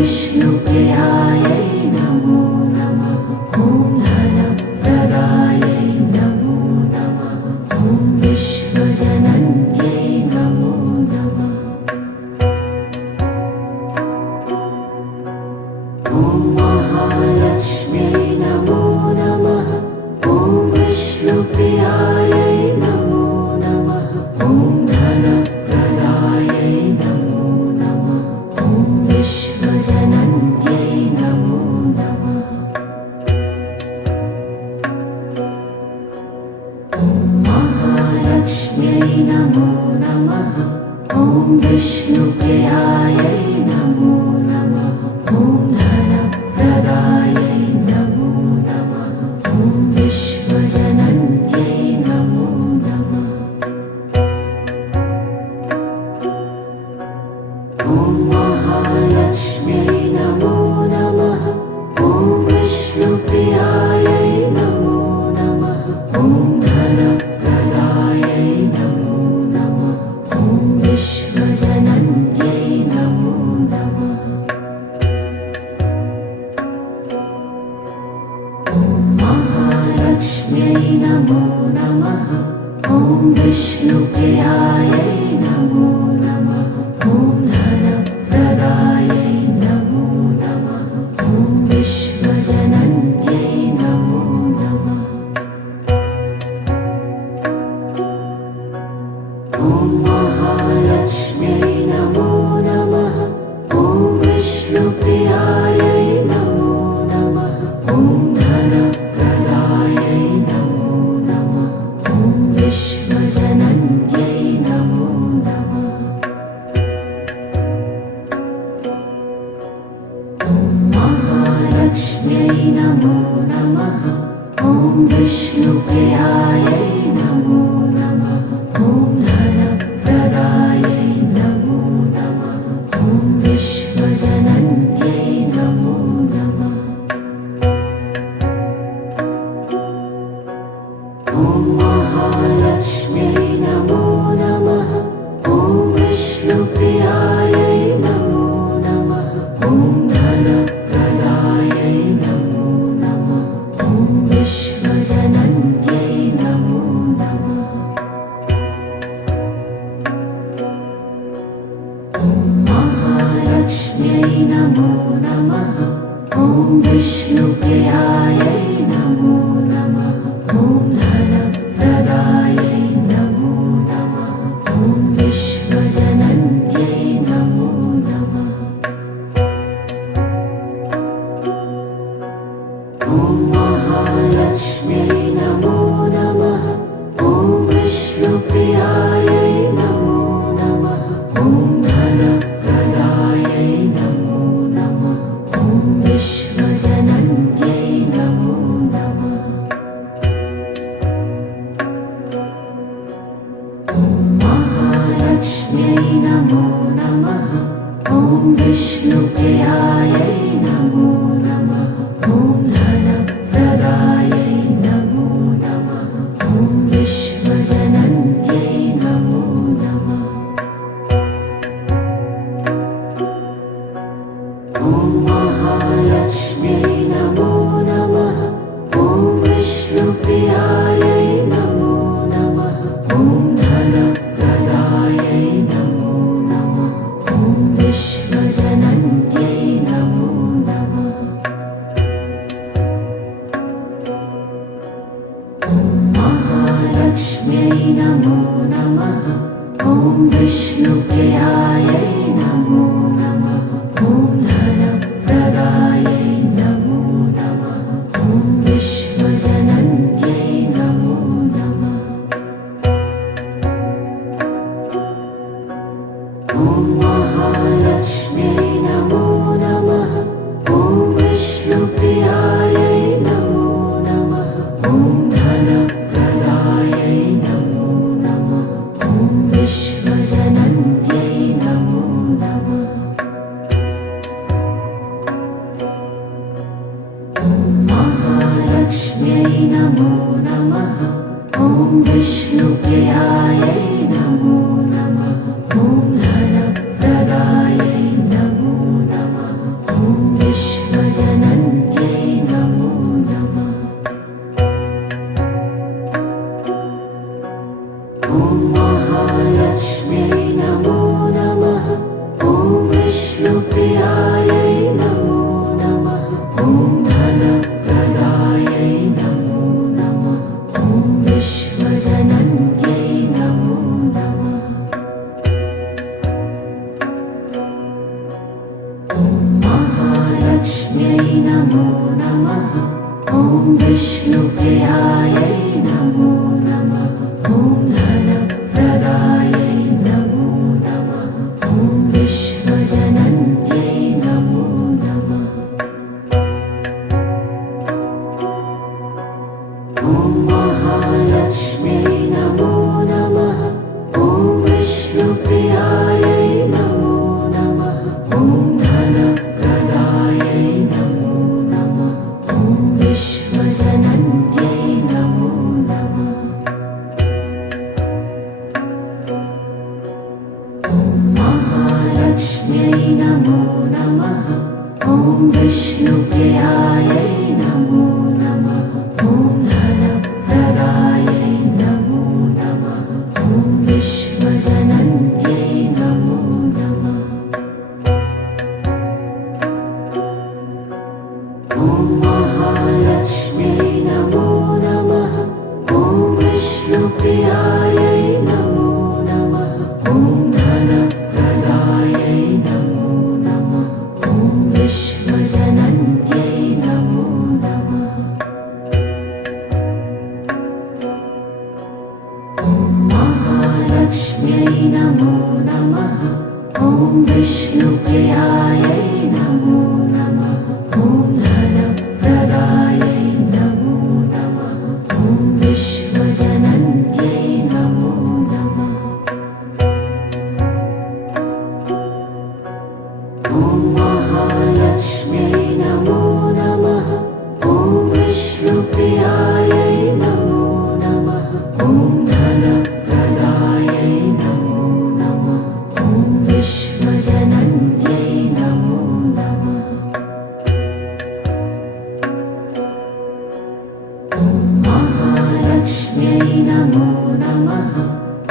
विष्णुप्रियायै नमो नमः। ॐ धनप्रदायै नमो नमः। ॐ विश्वजनन्यै नमो नमः। ॐ महालक्ष्म्यै नमो नमः। ॐ विष्णुप्रियायै नमो नमः। ॐ धनप्रदायै नमो नमः। ॐ विश्वजनन्यै नमो नमः। ॐ महालक्ष्म्यै नमो नमः। ॐ विष्णुप्रियायै नमो नमः। ॐ धनप्रदायै नमो नमः। ॐ विश्वजनन्यै नमो नमः। ॐ महालक्ष्म्यै नमो नमः। ॐ विष्णुप्रियायै नमो नमः। ॐ धनप्रदायै नमो नमः। ॐ विश्वजनन्यै नमो नमः। ॐ महालक्ष्म्यै नमो नमः। ॐ विष्णुप्रियायै नमो नमः। ॐ धनप्रदायै नमो नमः। ॐ विश्वजनन्यै नमो नमः। ॐ महालक्ष्म्यै नमो नमः। ॐ विष्णुप्रियायै नमो नमः। ॐ धनप्रदायै नमो नमः। ॐ विश्वजनन्यै नमो नमः। ॐ महालक्ष्म्यै नमो नमः। ॐ विष्णुप्रियायै नमो नमः। ॐ धनप्रदायै नमो नमः। ॐ विश्वजनन्यै नमो नमः। ॐ महालक्ष्म्यै नमो नमः। ॐ विष्णुप्रियायै नमो नमः। ॐ धनप्रदायै नमो नमः। ॐ विश्वजनन्यै नमो नमः। ॐ महालक्ष्म्यै नमो नमः। ॐ विष्णुप्रियायै नमो नमः। ॐ धनप्रदायै नमो नमः। ॐ विश्वजनन्यै नमो नमः। ॐ महालक्ष्म्यै नमो नमः। ॐ विष्णुप्रियायै नमो नमः। ॐ धनप्रदायै नमो नमः। ॐ विश्वजनन्यै नमो नमः। ॐ महालक्ष्म्यै नमो नमः। ॐ विष्णुप्रियायै नमो नमः। ॐ धनप्रदायै नमो नमः। ॐ विश्वजनन्यै नमो नमः। ॐ महालक्ष्म्यै नमो नमः। ॐ विष्णुप्रियायै नमो नमः। ॐ धनप्रदायै नमो नमः। ॐ विश्वजनन्यै नमो नमः। ॐ महालक्ष्म्यै नमो नमः। ॐ विष्णुप्रियायै नमो नमः। ॐ धनप्रदायै नमो नमः। ॐ विश्वजनन्यै नमो नमः। ॐ महालक्ष्म्यै नमो नमः। ॐ विष्णुप्रियायै नमो नमः। ॐ धनप्रदायै नमो नमः। ॐ विश्वजनन्यै नमो नमः। ॐ महालक्ष्म्यै नमो नमः। ॐ विष्णुप्रियायै नमो नमः। ॐ धनप्रदायै नमो नमः। नमो नमः। ॐ विष्णुप्रियायै नमो नमः। ॐ धनप्रदायै नमो नमः। ॐ विश्वजनन्यै नमो नमः। ॐ महालक्ष्म्यै नमो नमः। ॐ विष्णुप्रियायै नमो नमः। ॐ धनप्रदायै नमो नमः। ॐ विश्वजनन्यै नमो नमः। ॐ महालक्ष्म्यै नमो नमः। ॐ विष्णुप्रियायै नमो नमः। ॐ धनप्रदायै नमो नमः। ॐ विश्वजनन्यै नमो नमः। ॐ महालक्ष्म्यै नमो नमः। ॐ विष्णुप्रियायै नमो नमः। ॐ धनप्रदायै नमो नमः। ॐ विश्वजनन्यै नमो नमः। ॐ महालक्ष्म्यै नमो नमः। ॐ विष्णुप्रियायै नमो नमः। ॐ धनप्रदायै नमो नमः। ॐ विश्वजनन्यै नमो नमः। ॐ महालक्ष्म्यै नमो नमः। ॐ विष्णुप्रियायै नमो नमः। ॐ धनप्रदायै नमो नमः। ॐ विश्वजनन्यै नमो नमः। ॐ महालक्ष्म्यै नमो नमः।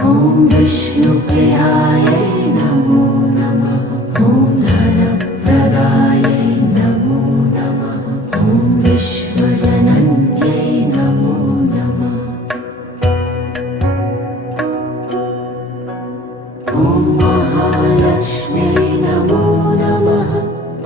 ॐ विष्णुप्रियायै नमो नमः। ॐ धनप्रदायै नमो नमः। ॐ विश्वजनन्यै नमो नमः। ॐ महालक्ष्म्यै नमो नमः।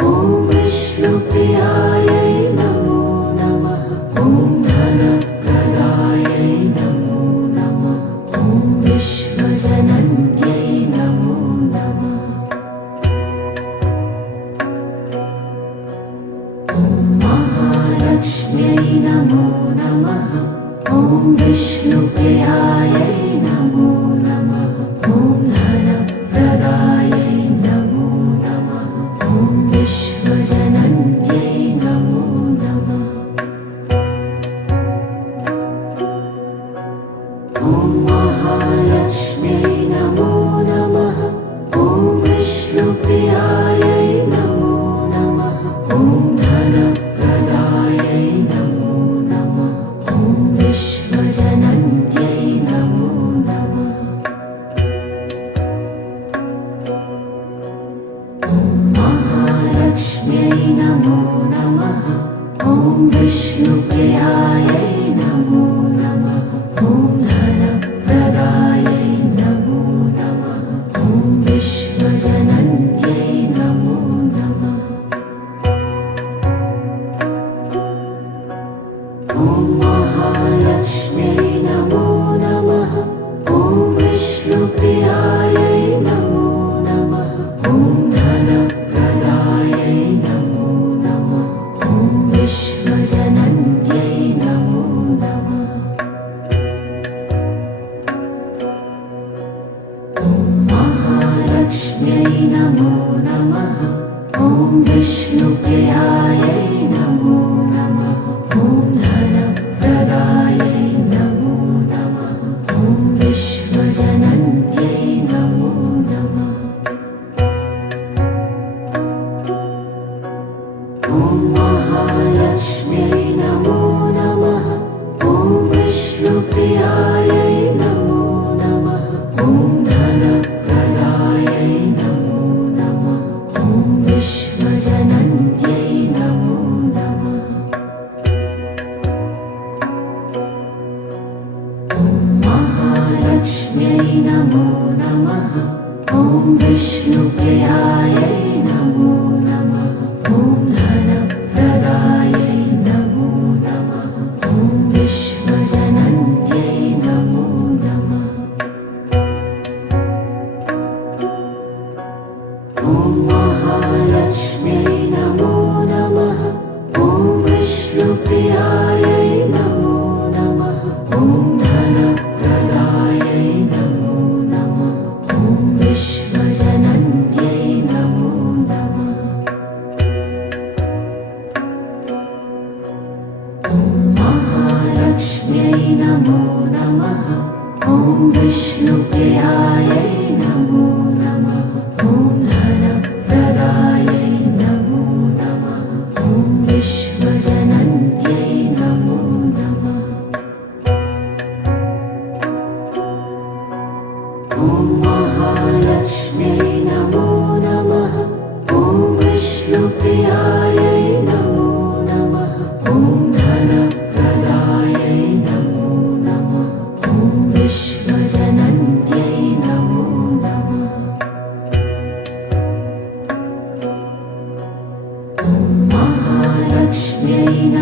ॐ विष्णुप्रियायै नमो नमः। ॐ धनप्रदायै नमो नमः। ॐ विश्वजनन्यै नमो नमः। ॐ महालक्ष्म्यै नमो नमः। ॐ विष्णुप्रियायै नमो नमः। ॐ धनप्रदायै नमो नमः। ॐ विश्वजनन्यै नमो नमः। ॐ महालक्ष्म्यै नमो नमः। ॐ विष्णुप्रियायै नमो नमः। ॐ धनप्रदायै नमो नमः। ॐ विश्वजनन्यै नमो नमः। ॐ महालक्ष्म्यै नमो नमः। ॐ विष्णुप्रियायै नमो नमः। ॐ धनप्रदायै नमो नमः। ॐ विश्वजनन्यै नमो नमः। ॐ महालक्ष्म्यै नमो नमः। ॐ विष्णुप्रियायै नमो नमः। ॐ धनप्रदायै नमो नमः। ॐ विश्वजनन्यै नमो नमः। ॐ महालक्ष्म्यै नमो नमः। ॐ विष्णुप्रियायै नमो नमः। ॐ धनप्रदायै नमो नमः। ॐ विश्वजनन्यै नमो नमः। ॐ महालक्ष्म्यै नमो नमः। ॐ विष्णुप्रियायै नमो नमः। ॐ धनप्रदायै नमो नमः। ॐ विश्वजनन्यै नमो नमः। ॐ महालक्ष्म्यै नमो नमः। ॐ विष्णुप्रियायै नमो नमः। ॐ धनप्रदायै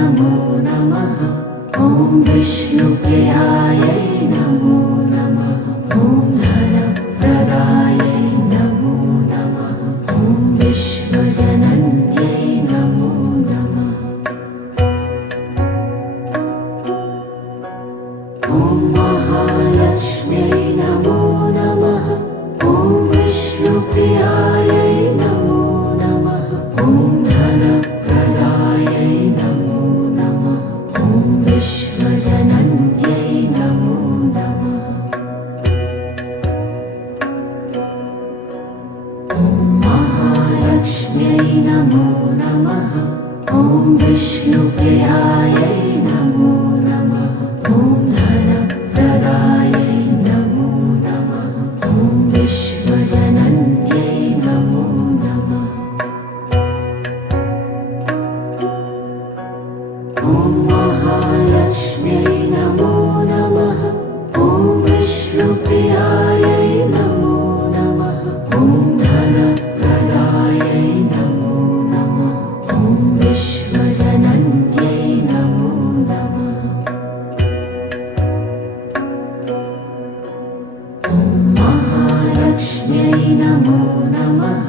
नमो नमः। ॐ विष्णुप्रियायै नमो नमः। ॐ धनप्रदायै नमो नमः। ॐ विश्वजनन्यै नमो नमः। ॐ महालक्ष्म्यै नमो नमः। ॐ विष्णुप्रियायै नमो नमः। ॐ धनप्रदायै नमो नमः। ॐ विश्वजनन्यै नमो नमः। ॐ महालक्ष्म्यै नमो नमः। ॐ विष्णुप्रियायै नमो नमः। ॐ धनप्रदायै नमो नमः। ॐ विश्वजनन्यै नमो नमः। ॐ महालक्ष्म्यै नमो नमः। ॐ विष्णुप्रियायै नमो नमः। ॐ धनप्रदायै नमो नमः। ॐ विश्वजनन्यै नमो नमः। ॐ महालक्ष्म्यै नमो नमः।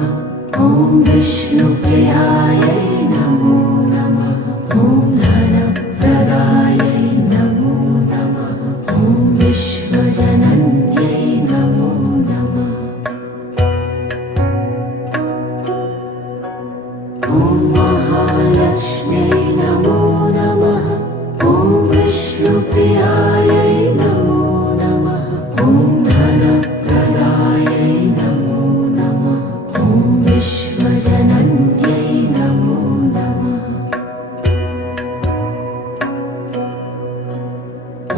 ॐ विष्णुप्रियायै नमो नमः। ॐ धनप्रदायै नमो नमः। ॐ विश्वजनन्यै नमो नमः। ॐ महालक्ष्म्यै नमो नमः। ॐ विष्णुप्रियायै नमो नमः। ॐ धनप्रदायै नमो नमः। ॐ विश्वजनन्यै नमो नमः।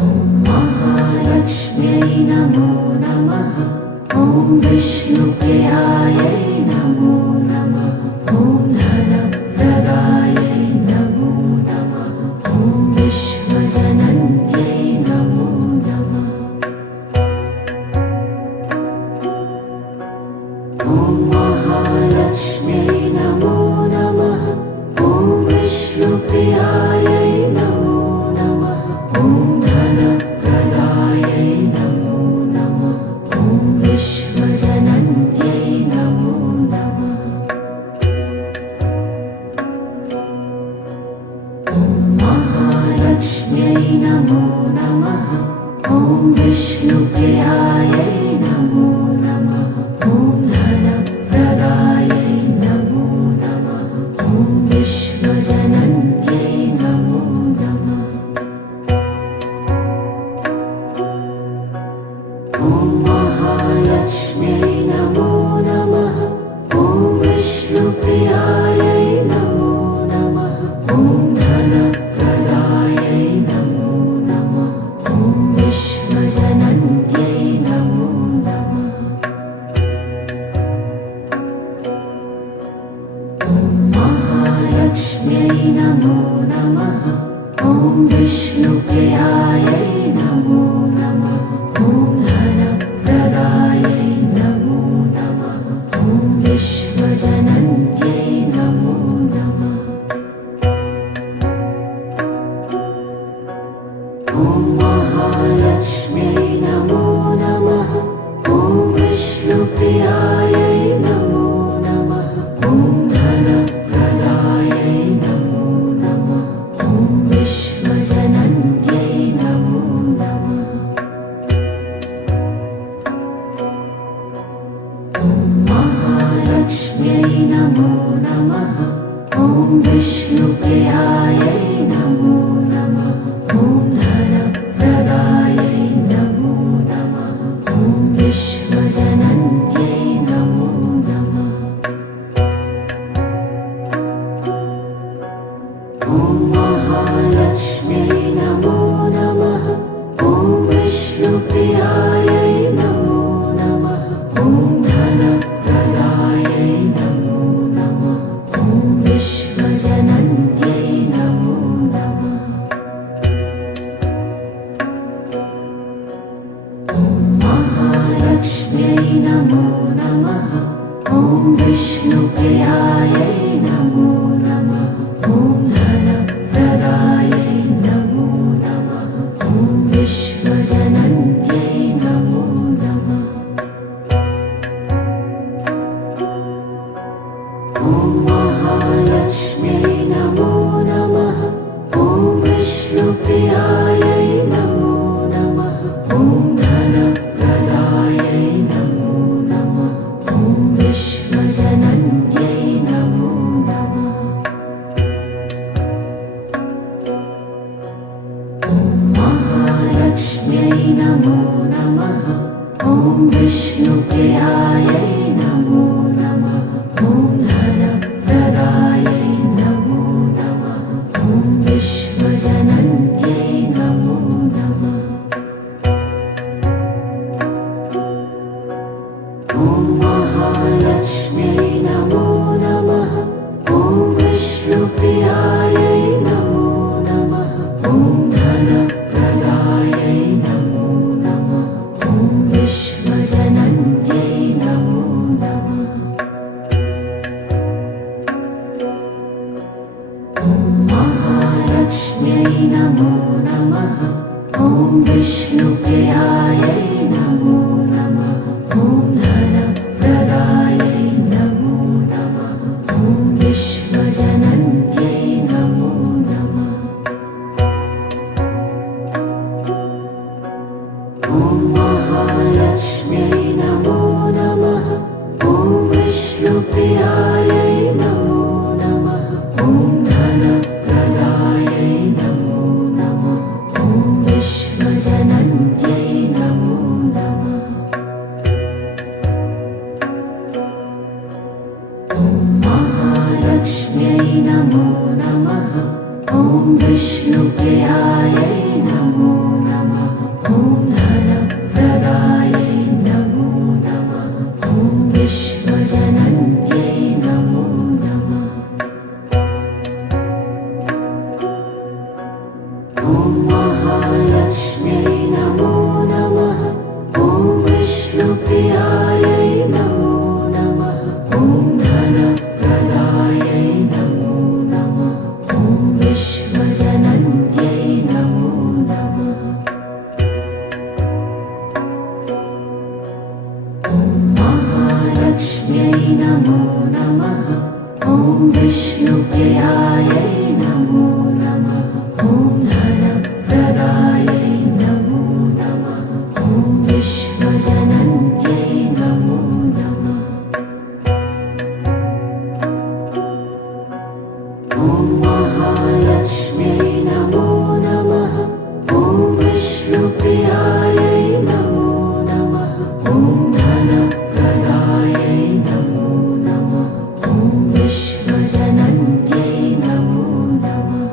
ॐ महालक्ष्म्यै नमो नमः। ॐ विष्णुप्रियायै नमो नमः। ॐ धनप्रदायै नमो नमः। ॐ विश्वजनन्यै नमो नमः। ॐ महालक्ष्म्यै नमो नमः। ॐ विष्णुप्रियायै नमो नमः। ॐ धनप्रदायै नमो नमः। ॐ विश्वजनन्यै नमो नमः। ॐ महालक्ष्म्यै नमो नमः। ॐ विष्णुप्रियायै नमो नमः। ॐ धनप्रदायै नमो नमः। ॐ विश्वजनन्यै नमो नमः। ॐ महालक्ष्म्यै नमो नमः। ॐ विष्णुप्रियायै नमो नमः। ॐ धनप्रदायै नमो नमः। ॐ विश्वजनन्यै नमो नमः। ॐ महालक्ष्म्यै नमो नमः। ॐ विष्णुप्रियायै नमो नमः। ॐ धनप्रदायै नमो नमः। ॐ विश्वजनन्यै नमो नमः। ॐ महालक्ष्म्यै नमो नमः। ॐ विष्णुप्रियायै नमो नमः। ॐ धनप्रदायै नमो नमः। ॐ विश्वजनन्यै नमो नमः। ॐ महालक्ष्म्यै नमो नमः। ॐ विष्णुप्रियायै नमो नमः। ॐ धनप्रदायै नमो नमः। ॐ विश्वजनन्यै नमो नमः। ॐ महालक्ष्म्यै नमो नमः। ॐ विष्णुप्रियायै नमो नमः। ॐ धनप्रदायै नमो नमः। ॐ विश्वजनन्यै नमो नमः। ॐ महालक्ष्म्यै नमो नमः। ॐ विष्णुप्रियायै नमो नमः। ॐ धनप्रदायै नमो नमः। ॐ विष्णुप्रियायै नमो नमः। ॐ धनप्रदायै नमो नमः। ॐ विश्वजनन्यै नमो नमः। ॐ महालक्ष्म्यै नमो नमः। ॐ विष्णुप्रियायै नमो नमः। ॐ धनप्रदायै नमो नमः। ॐ विश्वजनन्यै नमो नमः। ॐ महालक्ष्म्यै नमो नमः। ॐ विष्णुप्रियायै नमो नमः। ॐ धनप्रदायै नमो नमः। ॐ विश्वजनन्यै नमो नमः। ॐ महालक्ष्म्यै नमो नमः। ॐ विष्णुप्रियायै नमो नमः। ॐ धनप्रदायै नमो नमः। ॐ विश्वजनन्यै नमो नमः। ॐ महालक्ष्म्यै नमो नमः। ॐ विष्णुप्रियायै नमो नमः। ॐ धनप्रदायै नमो नमः। ॐ विश्वजनन्यै नमो नमः। ॐ महालक्ष्म्यै नमो नमः। ॐ विष्णुप्रियायै नमो नमः। ॐ धनप्रदायै नमो नमः। ॐ विश्वजनन्यै नमो नमः।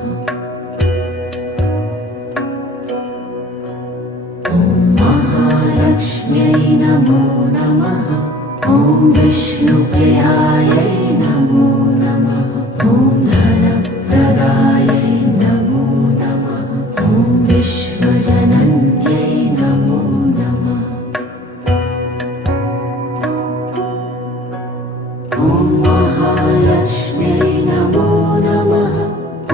ॐ महालक्ष्म्यै नमो नमः। ॐ विष्णुप्रियायै नमो नमः। ॐ धनप्रदायै नमो नमः। ॐ विश्वजनन्यै नमो नमः। ॐ महालक्ष्म्यै नमो नमः।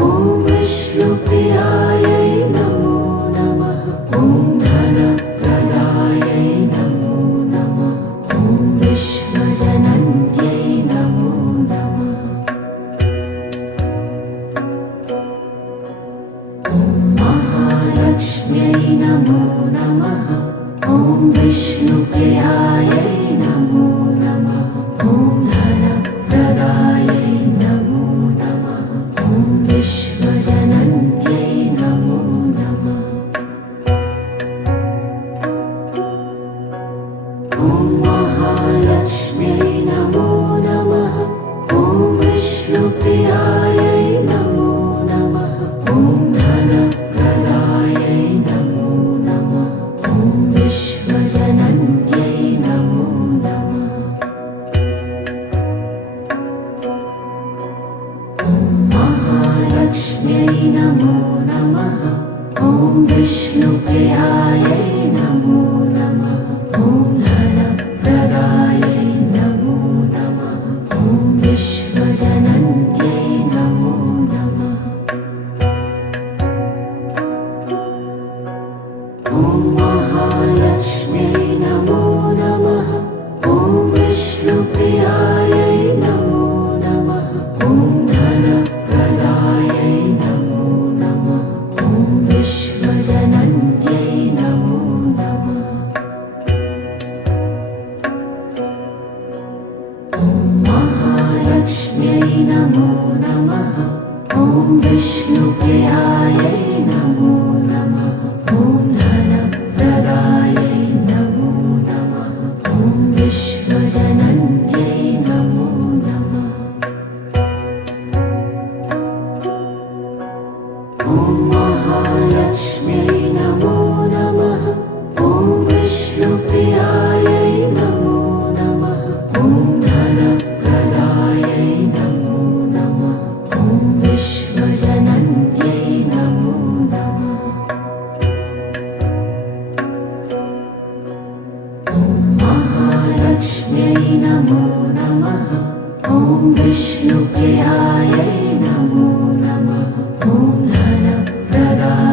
ॐ विष्णुप्रियायै नमो नमः। ॐ धनप्रदायै नमो नमः। ॐ विश्वजनन्यै नमो नमः। ॐ महालक्ष्म्यै नमो नमः। ॐ विष्णुप्रियायै नमो नमः। ॐ धनप्रदायै नमो नमः। ॐ विश्वजनन्यै नमो नमः। ॐ महालक्ष्म्यै नमो नमः। ॐ विष्णुप्रियायै नमो नमः। ॐ धनप्रदायै नमो नमः। ॐ विश्वजनन्यै नमो नमः। ॐ महालक्ष्म्यै नमो नमः। ॐ विष्णुप्रियायै नमो नमः। ॐ धनप्रदायै नमो नमः। ॐ विश्वजनन्यै नमो नमः। ॐ महालक्ष्म्यै नमो नमः। ॐ विष्णुप्रियायै नमो नमः। ॐ धनप्रदायै नमो नमः। ॐ विश्वजनन्यै नमो नमः। ॐ महालक्ष्म्यै नमो नमः। ॐ विष्णुप्रियायै नमो नमः। ॐ धनप्रदायै नमो नमः। ॐ विश्वजनन्यै नमो नमः। ॐ महालक्ष्म्यै नमो नमः। ॐ विष्णुप्रियायै नमो नमः। ॐ धनप्रदायै नमो नमः। ॐ विश्वजनन्यै नमो नमः। ॐ महालक्ष्म्यै नमो नमः। ॐ विष्णुप्रियायै नमो नमः। ॐ धनप्रदायै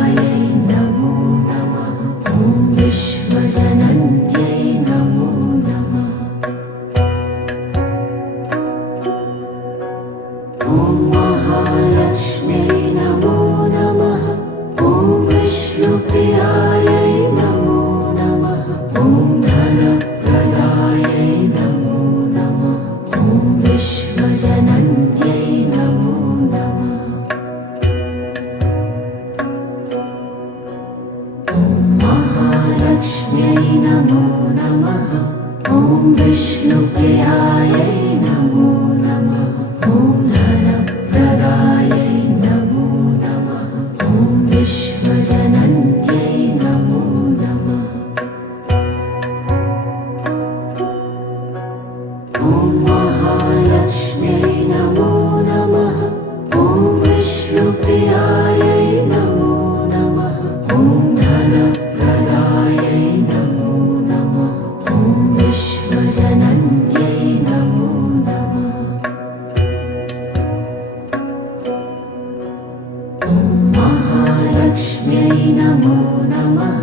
महालक्ष्म्यै नमो नमः।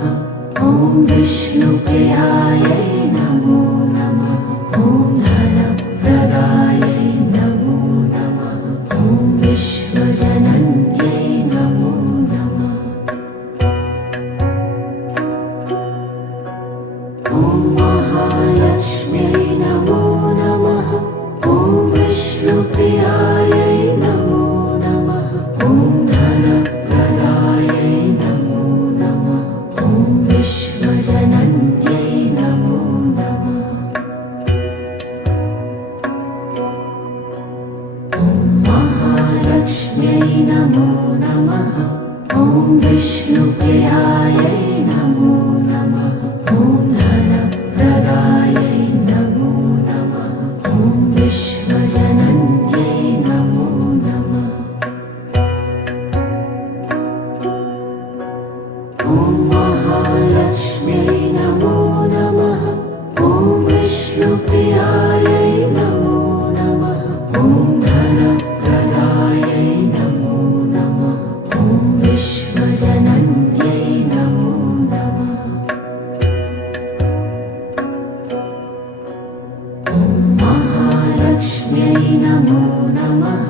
ॐ विष्णुप्रियायै नमो नमः। ॐ धनप्रदायै नमो नमः। ॐ विश्वजनन्यै नमो नमः। ॐ महालक्ष्म्यै नमो नमः। ॐ विष्णुप्रियायै नमो नमः। ॐ धनप्रदायै नमो नमः। ॐ विश्वजनन्यै नमो नमः। ॐ महालक्ष्म्यै नमो नमः। ॐ विष्णुप्रियायै नमो नमः। ॐ धनप्रदायै नमो नमः। ॐ विश्वजनन्यै नमो नमः। ॐ महालक्ष्म्यै नमो नमः। ॐ विष्णुप्रियायै नमो नमः। ॐ धनप्रदायै नमो नमः। ॐ विश्वजनन्यै नमो नमः। ॐ महालक्ष्म्यै नमो नमः।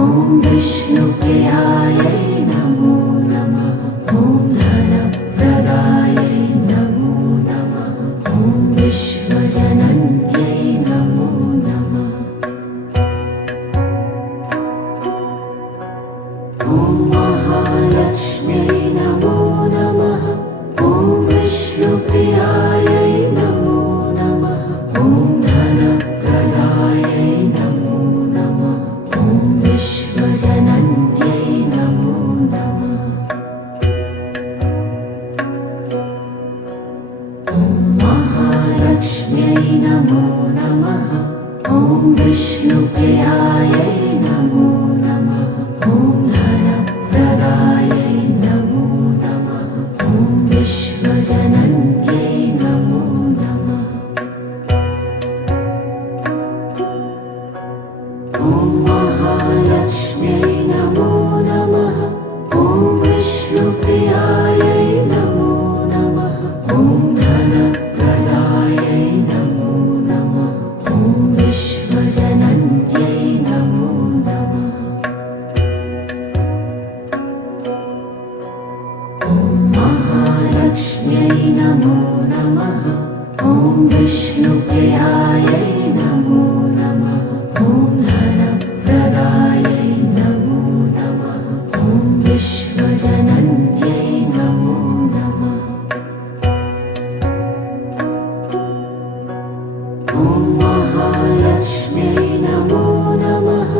ॐ विष्णुप्रियायै नमो नमः। ॐ धनप्रदायै नमो नमः। ॐ विश्वजनन्यै नमो नमः। ॐ महालक्ष्म्यै नमो नमः। ॐ विष्णुप्रियायै नमो नमः। ॐ धनप्रदायै नमो नमः। ॐ विश्वजनन्यै नमो नमः। ॐ महालक्ष्म्यै नमो नमः। ॐ विष्णुप्रियायै नमो नमः। ॐ धनप्रदायै नमो नमः। ॐ विश्वजनन्यै नमो नमः। ॐ महालक्ष्म्यै नमो नमः। ॐ विष्णुप्रियायै नमो नमः। ॐ धनप्रदायै नमो नमः। ॐ विश्वजनन्यै नमो नमः। ॐ महालक्ष्म्यै नमो नमः। ॐ विष्णुप्रियायै नमो नमः। ॐ धनप्रदायै नमो नमः। ॐ विश्वजनन्यै नमो नमः। ॐ महालक्ष्म्यै नमो नमः।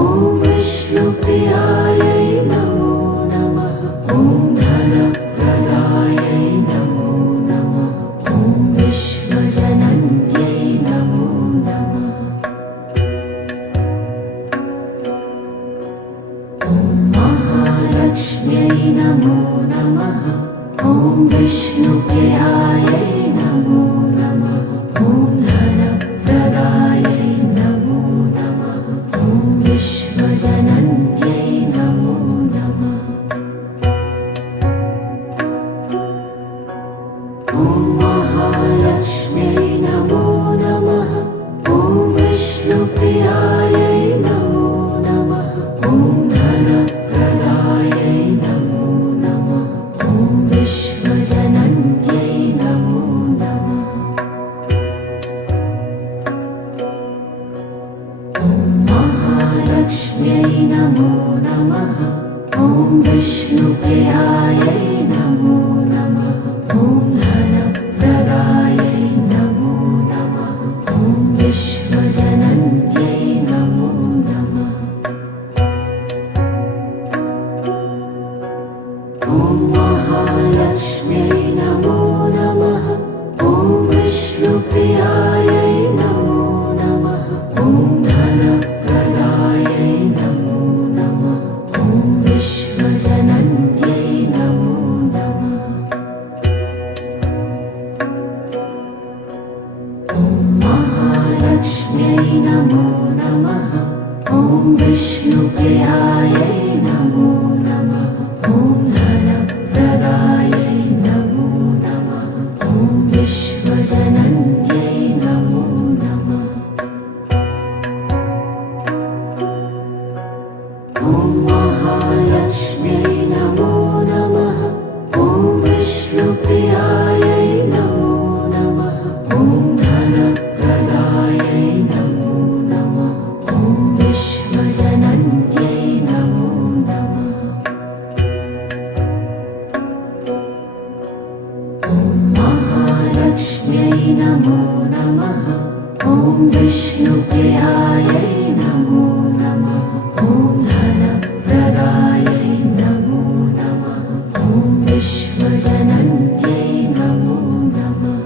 ॐ विष्णुप्रियायै नमो नमः। ॐ धनप्रदायै नमो नमः। ॐ विश्वजनन्यै नमो नमः। ॐ महालक्ष्म्यै नमो नमः। ॐ विष्णुप्रियायै नमो नमः। ॐ धनप्रदायै नमो नमः। ॐ विश्वजनन्यै नमो नमः। ॐ महालक्ष्म्यै नमो नमः। ॐ विष्णुप्रियायै नमो नमः। ॐ धनप्रदायै नमो नमः। ॐ विश्वजनन्यै नमो नमः। ॐ महालक्ष्म्यै नमो नमः। ॐ विष्णुप्रियायै नमो नमः। ॐ धनप्रदायै नमो नमः। ॐ विश्वजनन्यै नमो नमः। ॐ महालक्ष्म्यै नमो नमः। ॐ विष्णुप्रियायै नमो नमः। ॐ धनप्रदायै नमो नमः। ॐ विश्वजनन्यै नमो नमः। ॐ महालक्ष्म्यै नमो नमः। ॐ विष्णुप्रियायै नमो नमः। ॐ धनप्रदायै महालक्ष्म्यै नमो नमः। ॐ विष्णुप्रियायै नमो नमः। ॐ धनप्रदायै नमो नमः। ॐ विश्वजनन्यै नमो नमः। ॐ महालक्ष्म्यै नमो नमः। ॐ विष्णुप्रियायै नमो नमः। ॐ धनप्रदायै नमो नमः। ॐ विश्वजनन्यै नमो नमः।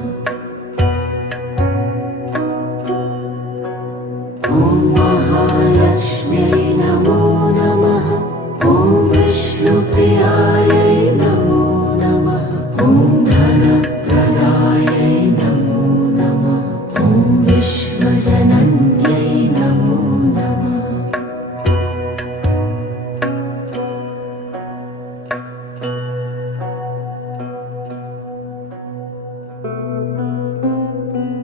ॐ महालक्ष्म्यै